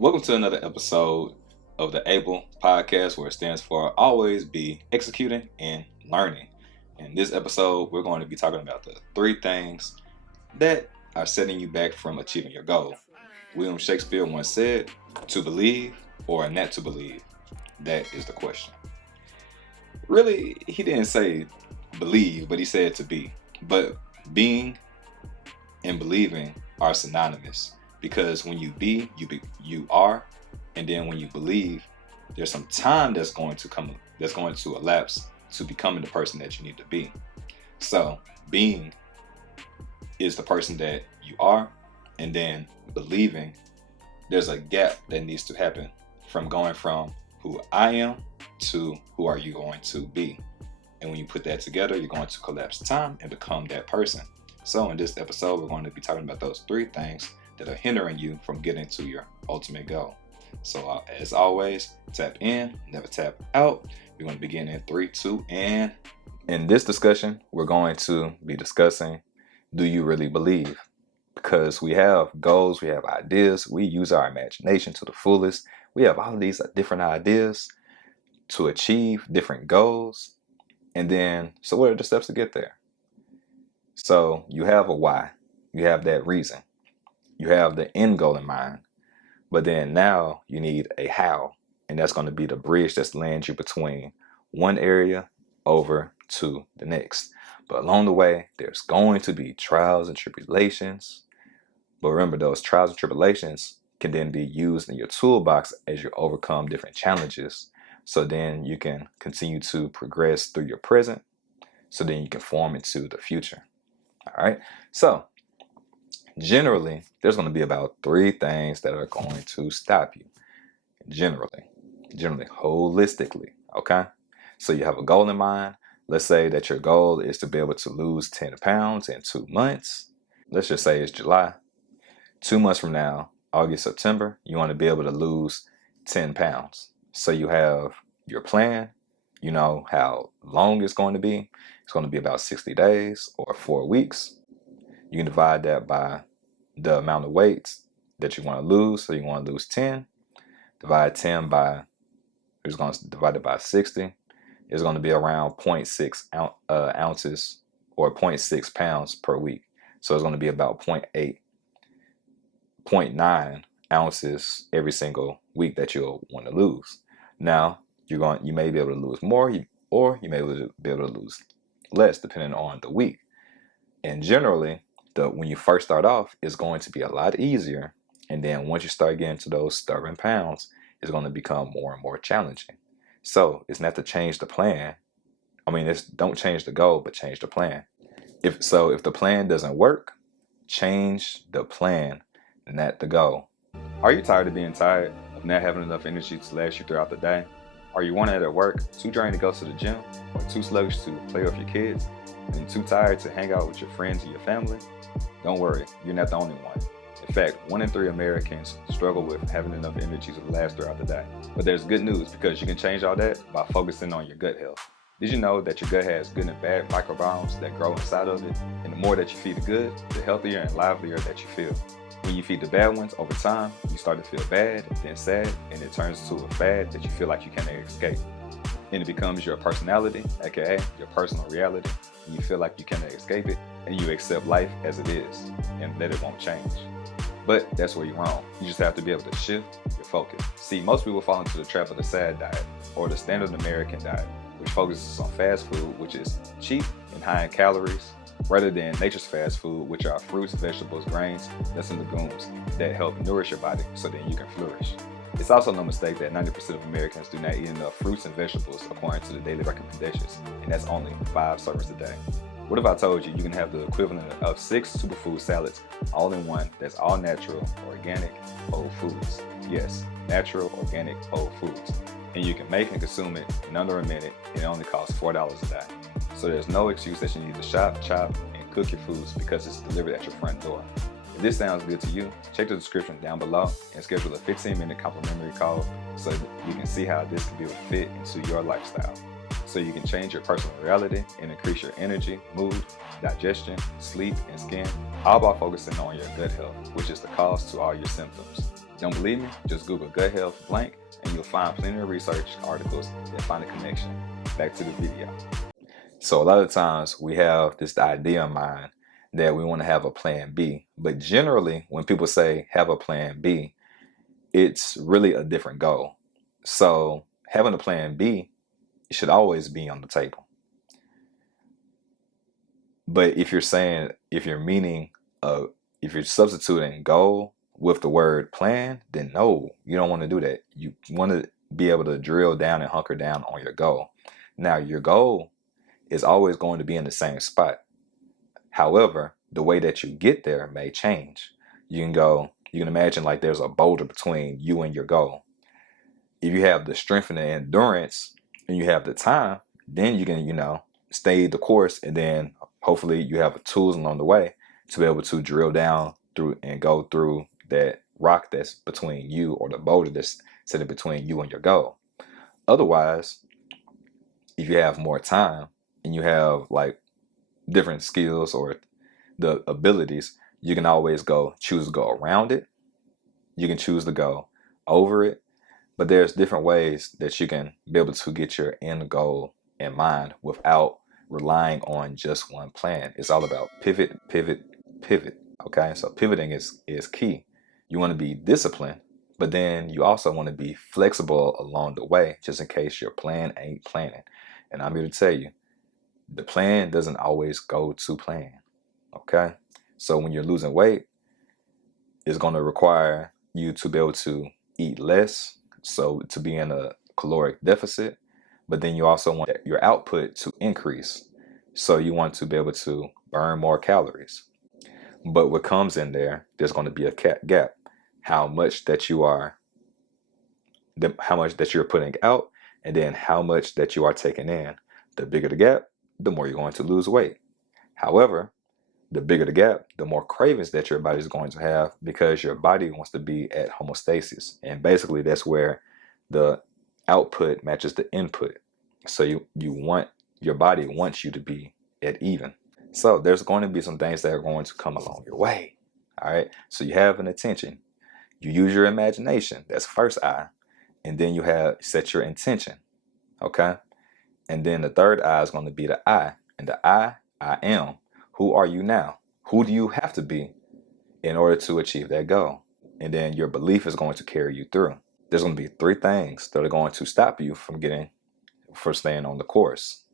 Welcome to another episode of the ABLE podcast, where it stands for Always Be Executing and Learning. In this episode, we're going to be talking about the three things that are setting you back from achieving your goal. William Shakespeare once said, "To believe or not to believe? That is the question." Really, he didn't say believe, but he said to be. But being and believing are synonymous, because when you be, you are, and then when you believe, there's some time that's going to elapse to becoming the person that you need to be. So being is the person that you are, and then believing, there's a gap that needs to happen from going from who I am to who are you going to be. And when you put that together, you're going to collapse time and become that person. So in this episode, we're going to be talking about those three things that are hindering you from getting to your ultimate goal. So as always, tap in, never tap out. We're going to begin in 3, 2, and in this discussion, we're going to be discussing, do you really believe? Because we have goals, we have ideas, we use our imagination to the fullest. We have all of these different ideas to achieve different goals. And then, so what are the steps to get there? So you have a why, you have that reason, you have the end goal in mind, but then now you need a how, and that's going to be the bridge that's lands you between one area over to the next. But along the way, there's going to be trials and tribulations. But remember, those trials and tribulations can then be used in your toolbox as you overcome different challenges. So then you can continue to progress through your present, so then you can form into the future. All right. So generally, there's going to be about three things that are going to stop you. Generally, holistically. Okay. So you have a goal in mind. Let's say that your goal is to be able to lose 10 pounds in 2 months. Let's just say it's July. 2 months from now, August, September, you want to be able to lose 10 pounds. So you have your plan. You know how long it's going to be. It's going to be about 60 days or 4 weeks. You can divide that by the amount of weights that you want to lose. So you want to lose 10. Divide 10 by, it's going to divide it by 60. It's going to be around 0.6 ounces or 0.6 pounds per week. So it's going to be about 0.8, 0.9 ounces every single week that you'll want to lose. Now, you may be able to lose more, or you may be able to lose less depending on the week. And generally, when you first start off, it's going to be a lot easier. And then once you start getting to those stubborn pounds, it's going to become more and more challenging. So it's not to change the plan. Don't change the goal, but change the plan. If the plan doesn't work, change the plan, not the goal. Are you tired of being tired, of not having enough energy to last you throughout the day? Are you one at work, too drained to go to the gym, or too sluggish to play with your kids, and too tired to hang out with your friends and your family? Don't worry, you're not the only one. In fact, 1 in 3 Americans struggle with having enough energy to last throughout the day. But there's good news, because you can change all that by focusing on your gut health. Did you know that your gut has good and bad microbiomes that grow inside of it? And the more that you feed the good, the healthier and livelier that you feel. When you feed the bad ones, over time, you start to feel bad, then sad, and it turns into a fad that you feel like you can't escape. And it becomes your personality, aka your personal reality, and you feel like you cannot escape it, and you accept life as it is, and that it won't change. But that's where you're wrong. You just have to be able to shift your focus. See, most people fall into the trap of the SAD diet, or the standard American diet, which focuses on fast food, which is cheap and high in calories, rather than nature's fast food, which are fruits, vegetables, grains, nuts, and legumes that help nourish your body so that you can flourish. It's also no mistake that 90% of Americans do not eat enough fruits and vegetables according to the daily recommendations, and that's only 5 servings a day. What if I told you can have the equivalent of 6 superfood salads all in one that's all natural, organic, whole foods? Yes, natural, organic, whole foods. And you can make and consume it in under a minute, and it only costs $4 a day. So there's no excuse that you need to shop, chop, and cook your foods because it's delivered at your front door. If this sounds good to you, check the description down below and schedule a 15-minute complimentary call so you can see how this can be a fit into your lifestyle. So you can change your personal reality and increase your energy, mood, digestion, sleep, and skin, all by focusing on your gut health, which is the cause to all your symptoms. Don't believe me? Just Google gut health blank and you'll find plenty of research articles that find a connection. Back to the video. So a lot of times we have this idea in mind that we want to have a plan B, but generally when people say have a plan B, it's really a different goal. So having a plan B should always be on the table. But if you're substituting goal with the word plan, then no, you don't want to do that. You want to be able to drill down and hunker down on your goal. Now, your goal is always going to be in the same spot. However, the way that you get there may change. You can imagine like there's a boulder between you and your goal. If you have the strength and the endurance and you have the time, then you can, stay the course, and then hopefully you have the tools along the way to be able to drill down through and go through that rock that's between you, or the boulder that's sitting between you and your goal. Otherwise, if you have more time and you have like different skills or the abilities, you can always choose to go around it. You can choose to go over it. But there's different ways that you can be able to get your end goal in mind without relying on just one plan. It's all about pivot, pivot, pivot. Okay, so pivoting is key. You want to be disciplined, but then you also want to be flexible along the way, just in case your plan ain't planning. And I'm here to tell you, the plan doesn't always go to plan. Okay, so when you're losing weight, it's going to require you to be able to eat less, so to be in a caloric deficit, but then you also want your output to increase, so you want to be able to burn more calories. But what comes in there's going to be a gap. How much that you're putting out, and then how much that you are taking in. The bigger the gap, the more you're going to lose weight. However, the bigger the gap, the more cravings that your body is going to have, because your body wants to be at homeostasis. And basically that's where the output matches the input. So your body wants you to be at even. So there's going to be some things that are going to come along your way. All right. So you have an intention. You use your imagination. That's first I. And then you set your intention. Okay. And then the third I is going to be the I. And the I am. Who are you now? Who do you have to be in order to achieve that goal? And then your belief is going to carry you through. There's going to be three things that are going to stop you from staying on the course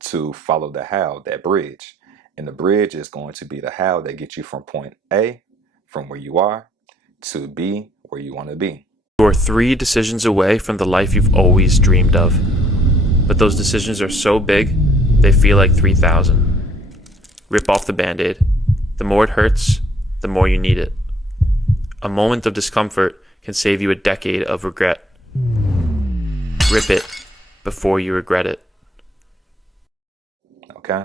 to follow the how, that bridge. And the bridge is going to be the how that gets you from point A, from where you are, to B, where you want to be. You are 3 decisions away from the life you've always dreamed of. But those decisions are so big, they feel like 3,000. Rip off the Band-Aid. The more it hurts, the more you need it. A moment of discomfort can save you a decade of regret. Rip it before you regret it. Okay?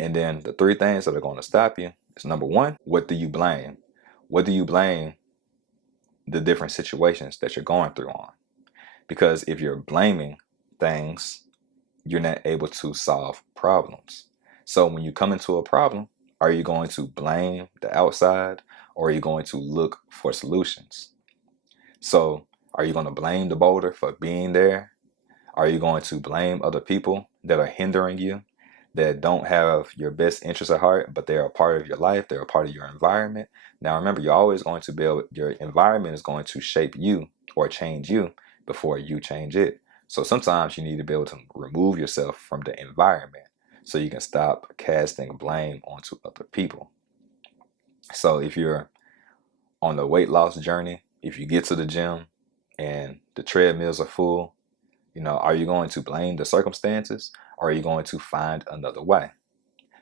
And then the 3 things that are going to stop you is, number 1, what do you blame? What do you blame the different situations that you're going through on? Because if you're blaming things, you're not able to solve problems. So when you come into a problem, are you going to blame the outside, or are you going to look for solutions? So are you going to blame the boulder for being there? Are you going to blame other people that are hindering you, that don't have your best interests at heart, but they're a part of your life, they're a part of your environment? Now remember, you're always going to your environment is going to shape you or change you before you change it. So sometimes you need to be able to remove yourself from the environment so you can stop casting blame onto other people. So if you're on the weight loss journey, if you get to the gym and the treadmills are full, are you going to blame the circumstances, or are you going to find another way?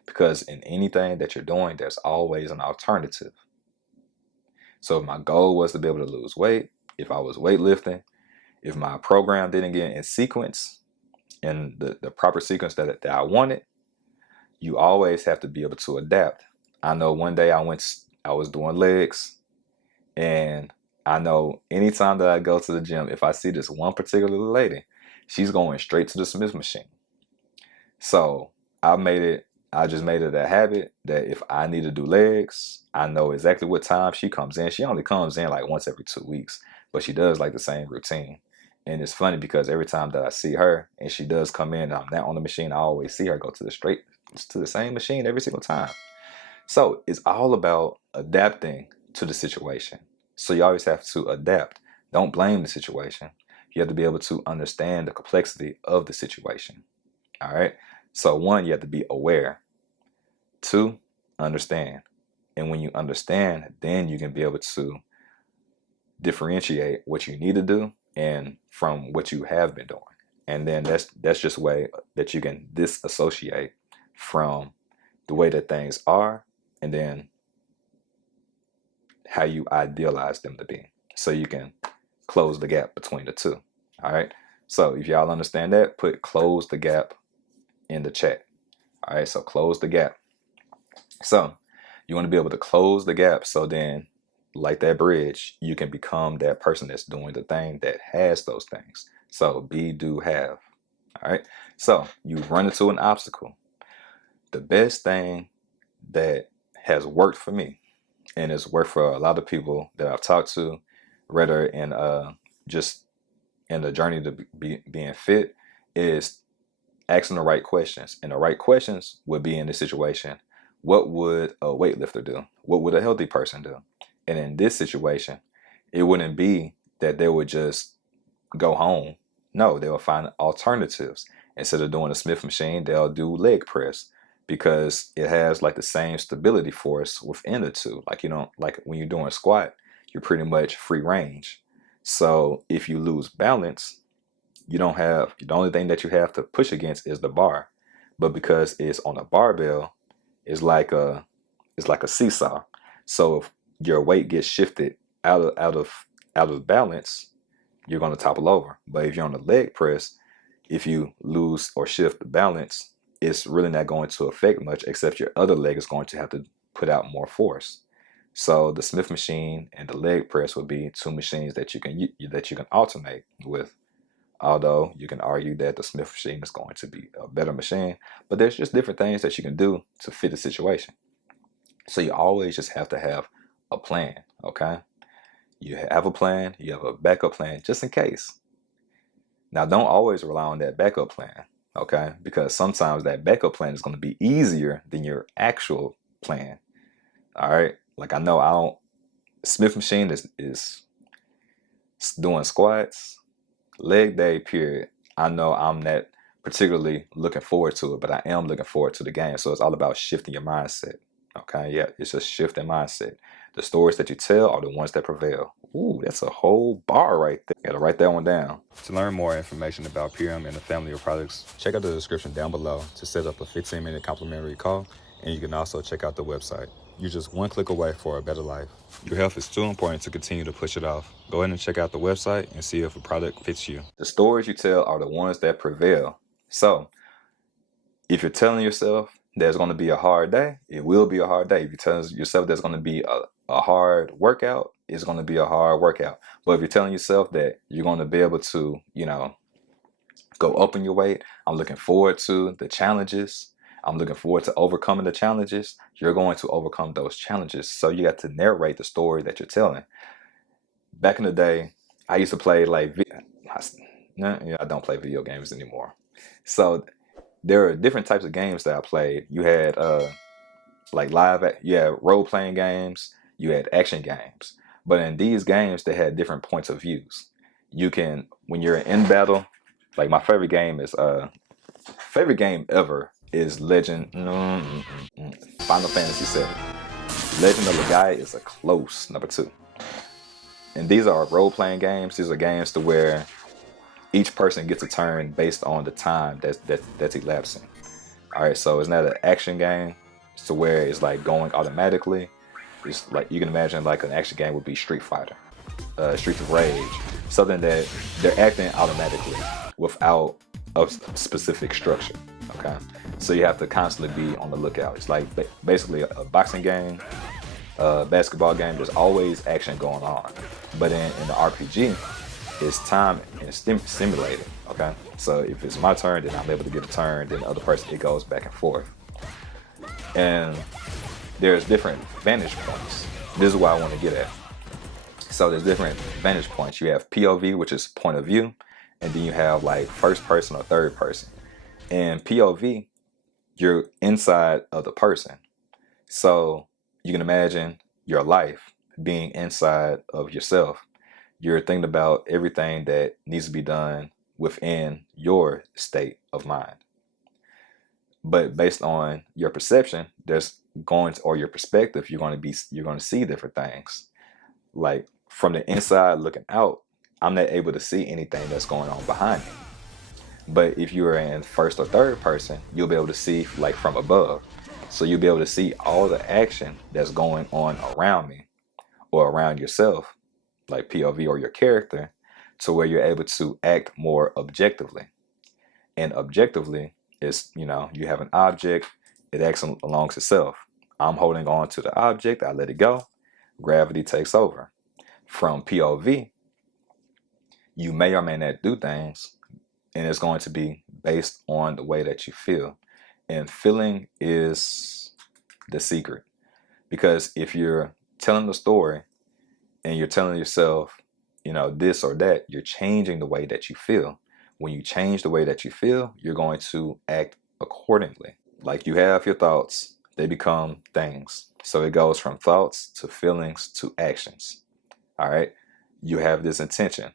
Because in anything that you're doing, there's always an alternative. So if my goal was to be able to lose weight, if I was weightlifting, if my program didn't get in sequence, in the proper sequence that I wanted, you always have to be able to adapt. I know one day I was doing legs, and I know anytime that I go to the gym, if I see this one particular lady, she's going straight to the Smith machine. So I made it I just made it a habit that if I need to do legs, I know exactly what time she comes in. She only comes in like once every 2 weeks, but she does like the same routine. And it's funny because every time that I see her and she does come in and I'm not on the machine, I always see her go to the same machine every single time. So it's all about adapting to the situation. So you always have to adapt. Don't blame the situation. You have to be able to understand the complexity of the situation. All right. So one, you have to be aware. Two, understand. And when you understand, then you can be able to differentiate what you need to do and from what you have been doing. And then that's just a way that you can disassociate from the way that things are and then how you idealize them to be. So you can close the gap between the two. All right. So if y'all understand that, put close the gap in the chat. All right. So close the gap. So you want to be able to close the gap. So then, like that bridge, you can become that person that's doing the thing that has those things. So be, do, have. All right. So you run into an obstacle. The best thing that has worked for me, and it's worked for a lot of people that I've talked to, rather in just in the journey to being fit, is asking the right questions. And the right questions would be in this situation: what would a weightlifter do? What would a healthy person do? And in this situation, it wouldn't be that they would just go home. No, they will find alternatives. Instead of doing a Smith machine, they'll do leg press because it has like the same stability force within the two. Like, you know, like when you're doing a squat, you're pretty much free range. So if you lose balance, you don't have, the only thing that you have to push against is the bar. But because it's on a barbell, it's like a seesaw. So if your weight gets shifted out of balance, you're going to topple over. But if you're on the leg press, if you lose or shift the balance, it's really not going to affect much, except your other leg is going to have to put out more force. So the Smith machine and the leg press would be two machines that you can alternate with. Although you can argue that the Smith machine is going to be a better machine, but there's just different things that you can do to fit the situation. So you always just have to have a plan, okay? You have a plan, you have a backup plan just in case. Now, don't always rely on that backup plan, okay? Because sometimes that backup plan is going to be easier than your actual plan, all right? Like Smith machine is doing squats, leg day period. I know I'm not particularly looking forward to it, but I am looking forward to the game. So it's all about shifting your mindset. Okay, yeah, it's just shifting mindset. The stories that you tell are the ones that prevail. Ooh, that's a whole bar right there. Gotta write that one down. To learn more information about Purium and the family of products, check out the description down below to set up a 15-minute complimentary call. And you can also check out the website. You're just one click away for a better life. Your health is too important to continue to push it off. Go ahead and check out the website and see if a product fits you. The stories you tell are the ones that prevail. So if you're telling yourself there's going to be a hard day, it will be a hard day. If you're telling yourself there's going to be a hard workout, it's going to be a hard workout. But if you're telling yourself that you're going to be able to, go up in your weight, I'm looking forward to the challenges, I'm looking forward to overcoming the challenges, you're going to overcome those challenges. So you got to narrate the story that you're telling. Back in the day, I used to play I don't play video games anymore. So there are different types of games that I played. You had you had role-playing games, you had action games. But in these games, they had different points of views. You can, when you're in battle, like my favorite game ever is Final Fantasy VII. Legend of Legaia is a close number 2. And these are role-playing games. These are games to where each person gets a turn based on the time that's elapsing. All right, so it's not an action game. It's to where it's like going automatically. It's like you can imagine like an action game would be Street Fighter, Streets of Rage, something that they're acting automatically without a specific structure. Okay, so you have to constantly be on the lookout. It's like basically a boxing game, a basketball game. There's always action going on, but in the RPG, it's time and simulated. Okay, so if it's my turn, then I'm able to get a turn. Then the other person, it goes back and forth. And there's different vantage points. This is what I want to get at. So there's different vantage points. You have POV, which is point of view, and then you have like first person or third person. And POV, you're inside of the person. So you can imagine your life being inside of yourself. You're thinking about everything that needs to be done within your state of mind. But based on your perception, or your perspective, you're going to see different things. Like from the inside looking out, I'm not able to see anything that's going on behind me. But if you're in first or third person, you'll be able to see like from above. So you'll be able to see all the action that's going on around me or around yourself, like POV or your character, to where you're able to act more objectively. And objectively is, you have an object, it acts along itself. I'm holding on to the object, I let it go, gravity takes over. From POV, you may or may not do things, and it's going to be based on the way that you feel. And feeling is the secret. Because if you're telling the story and you're telling yourself, this or that, you're changing the way that you feel. When you change the way that you feel, you're going to act accordingly. Like you have your thoughts, they become things. So it goes from thoughts to feelings to actions. All right. You have this intention.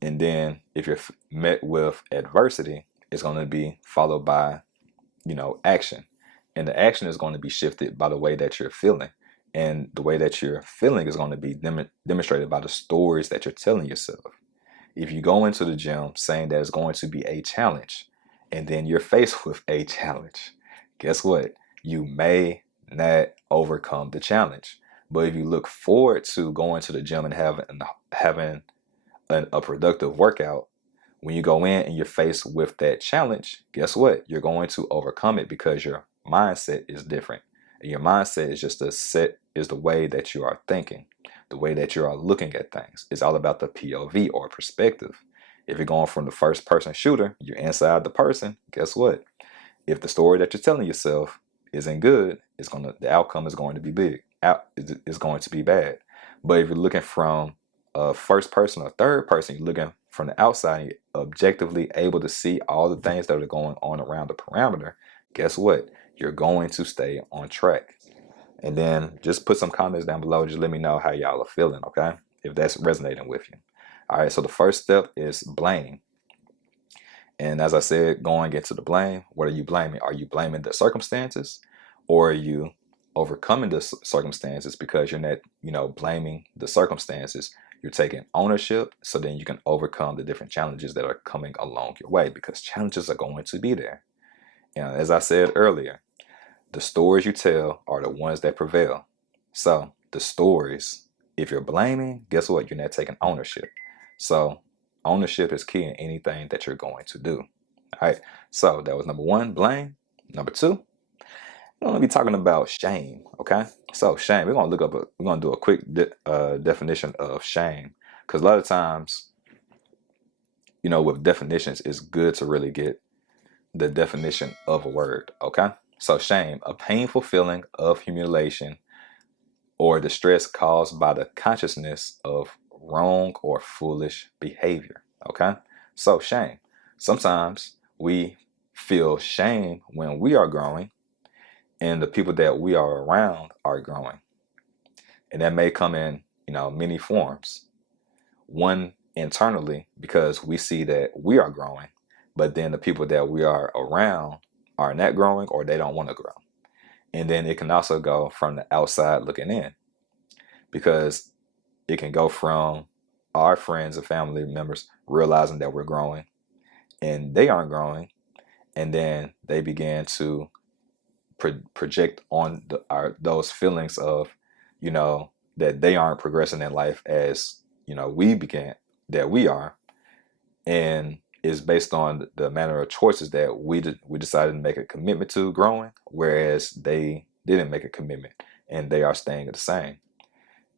And then if you're met with adversity, it's going to be followed by, action. And the action is going to be shifted by the way that you're feeling. And the way that you're feeling is going to be demonstrated by the stories that you're telling yourself. If you go into the gym saying that it's going to be a challenge, and then you're faced with a challenge, guess what? You may not overcome the challenge. But if you look forward to going to the gym and having a productive workout, when you go in and you're faced with that challenge, guess what? You're going to overcome it because your mindset is different. And your mindset is just the way that you are thinking, the way that you are looking at things. It's all about the POV or perspective. If you're going from the first person shooter, you're inside the person, guess what? If the story that you're telling yourself isn't good, the outcome is going to be big. It's going to be bad. But if you're looking from a first person or third person, you're looking from the outside, and you're objectively able to see all the things that are going on around the parameter, guess what? You're going to stay on track. And then just put some comments down below. Just let me know how y'all are feeling, okay? If that's resonating with you. All right, so the first step is blame. And as I said, going into the blame, what are you blaming? Are you blaming the circumstances, or are you overcoming the circumstances because you're not, blaming the circumstances? You're taking ownership so then you can overcome the different challenges that are coming along your way, because challenges are going to be there. And as I said earlier, the stories you tell are the ones that prevail. So the stories, if you're blaming, guess what? You're not taking ownership. So ownership is key in anything that you're going to do. All right. So that was number one, blame. Number two, we're going to be talking about shame. Okay. So shame, we're going to do a quick definition of shame, because a lot of times, with definitions, it's good to really get the definition of a word. Okay. So shame, a painful feeling of humiliation or distress caused by the consciousness of wrong or foolish behavior. Okay. So shame. Sometimes we feel shame when we are growing and the people that we are around are growing. And that may come in, many forms. One, internally, because we see that we are growing, but then the people that we are around are not growing, or they don't want to grow. And then it can also go from the outside looking in, because it can go from our friends and family members realizing that we're growing and they aren't growing, and then they begin to project on those feelings of, that they aren't progressing in life as, we are. And is based on the manner of choices that we decided to make a commitment to growing, whereas they didn't make a commitment and they are staying the same.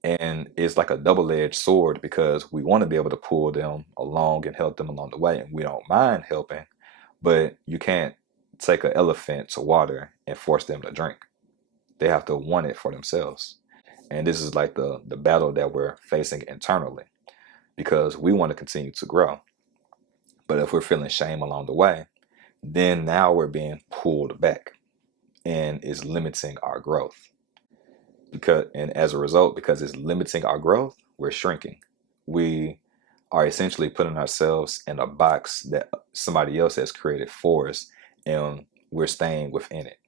And it's like a double-edged sword, because we want to be able to pull them along and help them along the way, and we don't mind helping, but you can't take an elephant to water and force them to drink. They have to want it for themselves. And this is like the battle that we're facing internally, because we want to continue to grow. But if we're feeling shame along the way, then now we're being pulled back and is limiting our growth. And as a result, because it's limiting our growth, we're shrinking. We are essentially putting ourselves in a box that somebody else has created for us, and we're staying within it.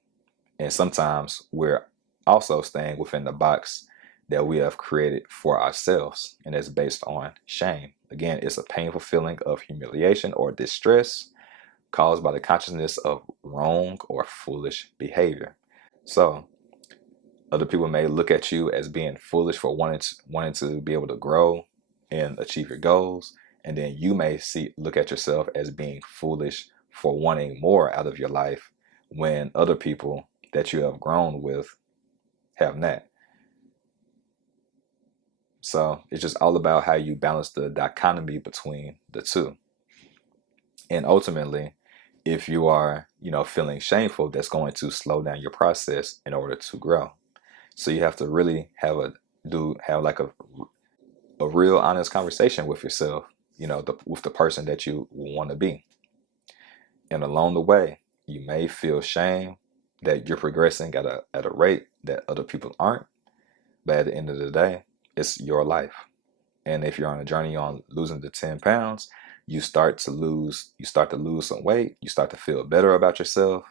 And sometimes we're also staying within the box that we have created for ourselves, and it's based on shame. Again, it's a painful feeling of humiliation or distress caused by the consciousness of wrong or foolish behavior. So other people may look at you as being foolish for wanting to be able to grow and achieve your goals, and then you may look at yourself as being foolish for wanting more out of your life when other people that you have grown with have not. So it's just all about how you balance the dichotomy between the two. And ultimately, if you are, feeling shameful, that's going to slow down your process in order to grow. So you have to really have like a real honest conversation with yourself, with the person that you want to be. And along the way, you may feel shame that you're progressing at a rate that other people aren't. But at the end of the day, it's your life. And if you're on a journey on losing the 10 pounds, you start to lose some weight, you start to feel better about yourself.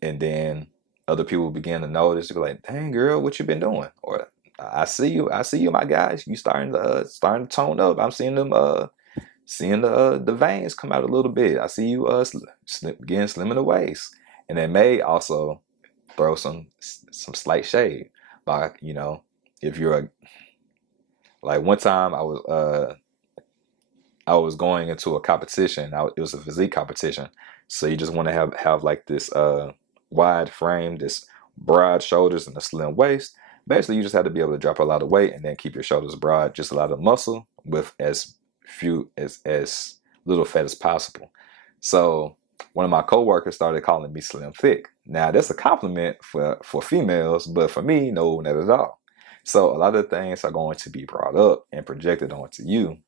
And then other people begin to notice, to be like, dang girl, what you been doing? Or I see you, my guys, you starting to tone up. I'm seeing them seeing the veins come out a little bit. I see you getting slim in the waist. And it may also throw some slight shade. Like, if you're like one time I was going into a competition. It was a physique competition. So you just want to have like this wide frame, this broad shoulders and a slim waist. Basically, you just have to be able to drop a lot of weight and then keep your shoulders broad, just a lot of muscle with as little fat as possible. So one of my coworkers started calling me slim thick. Now that's a compliment for females, but for me, no, not at all. So a lot of things are going to be brought up and projected onto you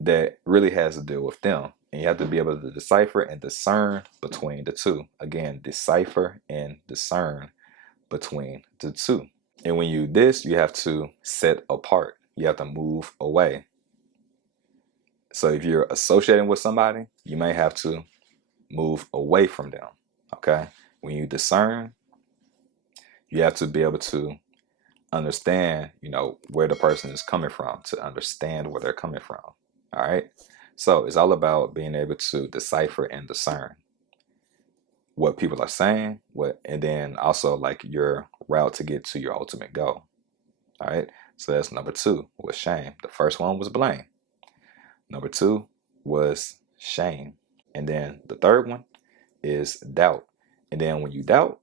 that really has to deal with them. And you have to be able to decipher and discern between the two. Again, decipher and discern between the two. And when you do this, you have to set apart. You have to move away. So if you're associating with somebody, you may have to move away from them. Okay? When you discern, you have to be able to understand, where the person is coming from, to understand where they're coming from. All right? So it's all about being able to decipher and discern what people are saying, and then also like your route to get to your ultimate goal. All right? So that's number 2 was shame. The first one was blame. Number 2 was shame. And then the third one is doubt. And then when you doubt,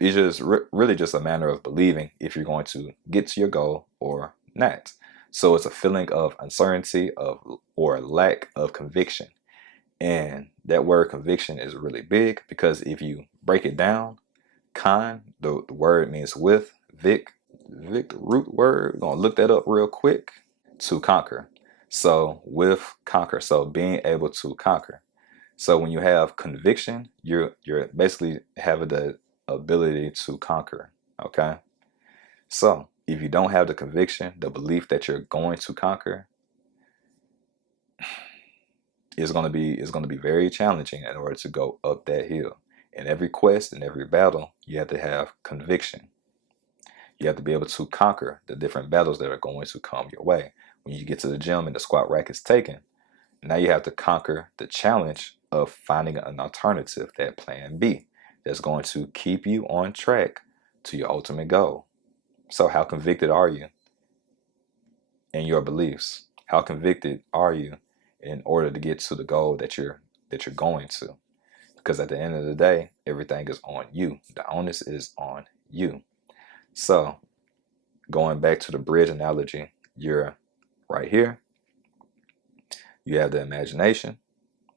it's just really just a matter of believing if you're going to get to your goal or not. So it's a feeling of uncertainty or lack of conviction. And that word conviction is really big, because if you break it down, the word means with, Vic, root word. We're going to look that up real quick. To conquer. So with conquer. So being able to conquer. So when you have conviction, you're basically having the ability to conquer. Okay. So if you don't have the conviction, the belief that you're going to conquer, it's going to be very challenging in order to go up that hill. In every quest, in every battle, you have to have conviction. You have to be able to conquer the different battles that are going to come your way. When you get to the gym and the squat rack is taken, now you have to conquer the challenge of finding an alternative, that plan B, that's going to keep you on track to your ultimate goal. So how convicted are you in your beliefs? How convicted are you in order to get to the goal that you're going to? Because at the end of the day, everything is on you. The onus is on you. So going back to the bridge analogy, you're right here. You have the imagination,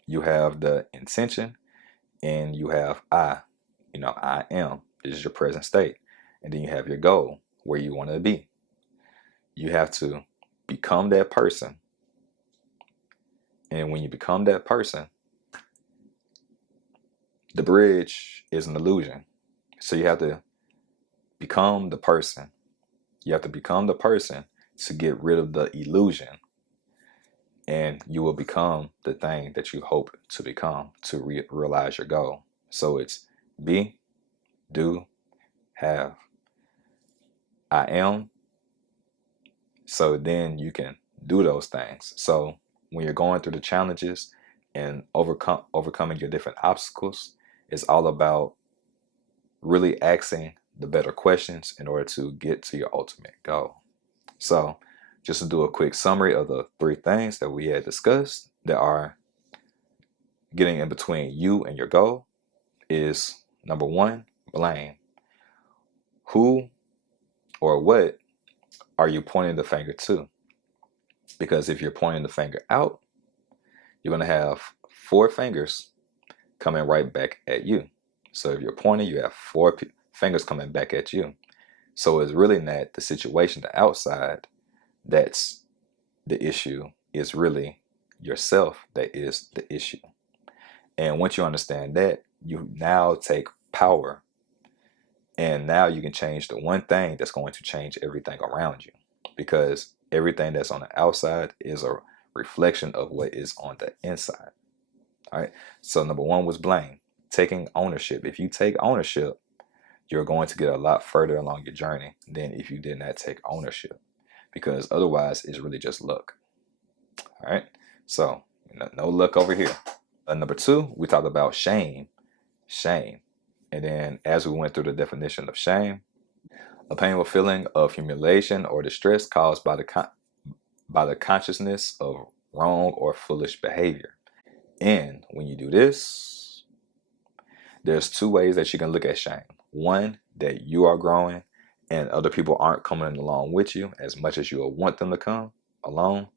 you have the intention, And you have I, I am. This is your present state. And then you have your goal, where you want to be. You have to become that person. And when you become that person, the bridge is an illusion. So you have to become the person. You have to become the person to get rid of the illusion. And you will become the thing that you hope to become to realize your goal. So it's be, do, have. I am. So then you can do those things. So when you're going through the challenges and overcoming your different obstacles, it's all about really asking the better questions in order to get to your ultimate goal. So just to do a quick summary of the three things that we had discussed that are getting in between you and your goal is number one, blame. Who or what are you pointing the finger to? Because if you're pointing the finger out, you're going to have four fingers coming right back at you. So if you're pointing, you have four fingers coming back at you. So it's really not the situation, the outside, that's the issue. It's really yourself that is the issue. And once you understand that, you now take power. And now you can change the one thing that's going to change everything around you. Because everything that's on the outside is a reflection of what is on the inside. All right. So number one was blame, taking ownership. If you take ownership, you're going to get a lot further along your journey than if you did not take ownership, because otherwise it's really just luck. All right. So no luck over here. Number two, we talked about shame. Shame. And then as we went through the definition of shame, a painful feeling of humiliation or distress caused by the consciousness of wrong or foolish behavior. And when you do this, there's two ways that you can look at shame. One, that you are growing and other people aren't coming along with you as much as you would want them to come along.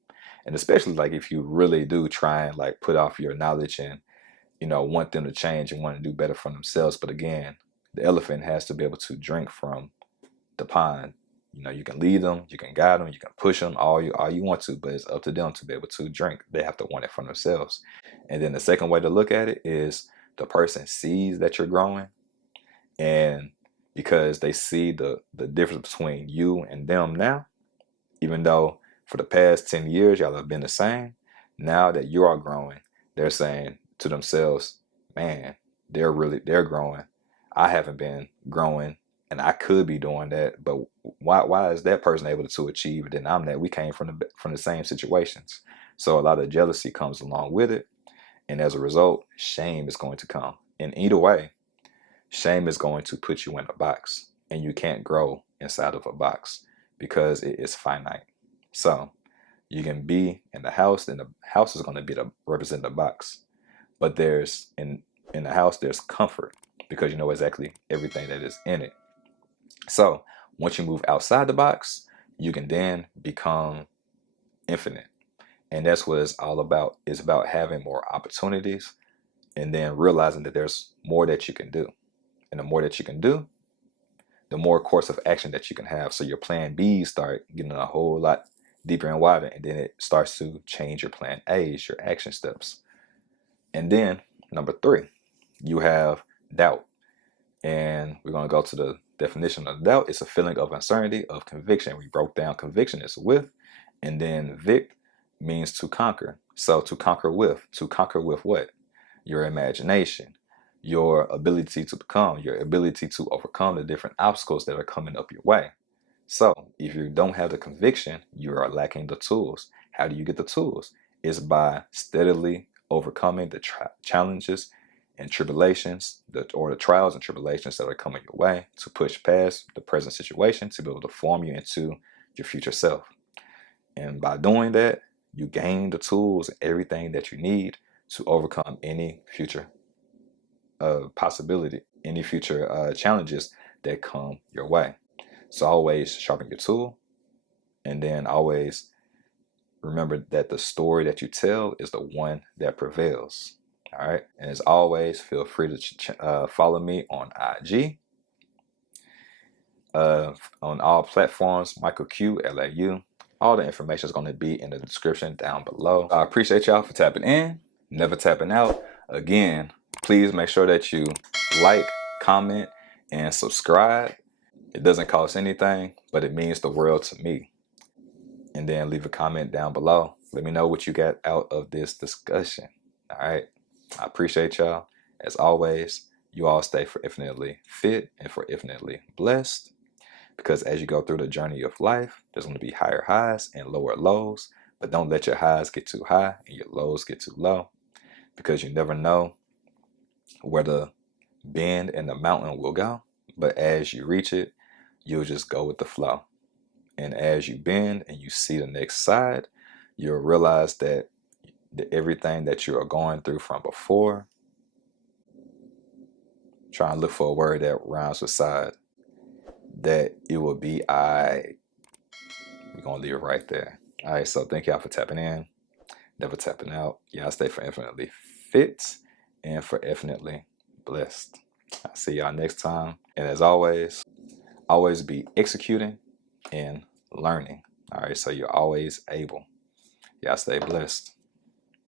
And especially like if you really do try and like put off your knowledge and, want them to change and want to do better for themselves. But again, the elephant has to be able to drink from the pond. You can lead them, you can guide them, you can push them all you want to, but it's up to them to be able to drink. They have to want it for themselves. And then the second way to look at it is the person sees that you're growing, and because they see the difference between you and them now, even though for the past 10 years y'all have been the same, now that you are growing, they're saying to themselves, man, they're growing. I haven't been growing and I could be doing that, but why is that person able to achieve it and I'm not? We came from the same situations. So a lot of jealousy comes along with it, and as a result, shame is going to come. And either way, shame is going to put you in a box, and you can't grow inside of a box because it is finite. So you can be in the house, and the house is going to be represent the box. But there's in the house there's comfort because you know exactly everything that is in it. So once you move outside the box, you can then become infinite. And that's what it's all about. It's about having more opportunities and then realizing that there's more that you can do. And the more that you can do, the more course of action that you can have. So your plan B start getting a whole lot deeper and wider. And then it starts to change your plan A's, your action steps. And then number three, you have doubt. And we're going to go to the definition of doubt. It's a feeling of uncertainty, of conviction. We broke down conviction is with, and then vic means to conquer. So to conquer with what? Your imagination, your ability to become, your ability to overcome the different obstacles that are coming up your way. So if you don't have the conviction, you are lacking the tools. How do you get the tools? It's by steadily overcoming the challenges and tribulations, or the trials and tribulations that are coming your way, to push past the present situation to be able to form you into your future self. And by doing that, you gain the tools and everything that you need to overcome any future possibility, any future challenges that come your way. So always sharpen your tool, and then always remember that the story that you tell is the one that prevails. All right. And as always, feel free to follow me on IG. On all platforms, MichaelQLau. All the information is going to be in the description down below. I appreciate y'all for tapping in, never tapping out. Again, please make sure that you like, comment, and subscribe. It doesn't cost anything, but it means the world to me. And then leave a comment down below. Let me know what you got out of this discussion. All right. I appreciate y'all. As always, you all stay for infinitely fit and for infinitely blessed. Because as you go through the journey of life, there's going to be higher highs and lower lows. But don't let your highs get too high and your lows get too low. Because you never know where the bend in the mountain will go. But as you reach it, you'll just go with the flow. And as you bend and you see the next side, you'll realize that everything that you are going through from before, try and look for a word that rhymes with side, that it will be I. We're going to leave it right there. All right, so thank y'all for tapping in, never tapping out. Y'all stay for infinitely fit and for infinitely blessed. I'll see y'all next time. And as always be executing and learning. All right, so you're always able. Y'all stay blessed.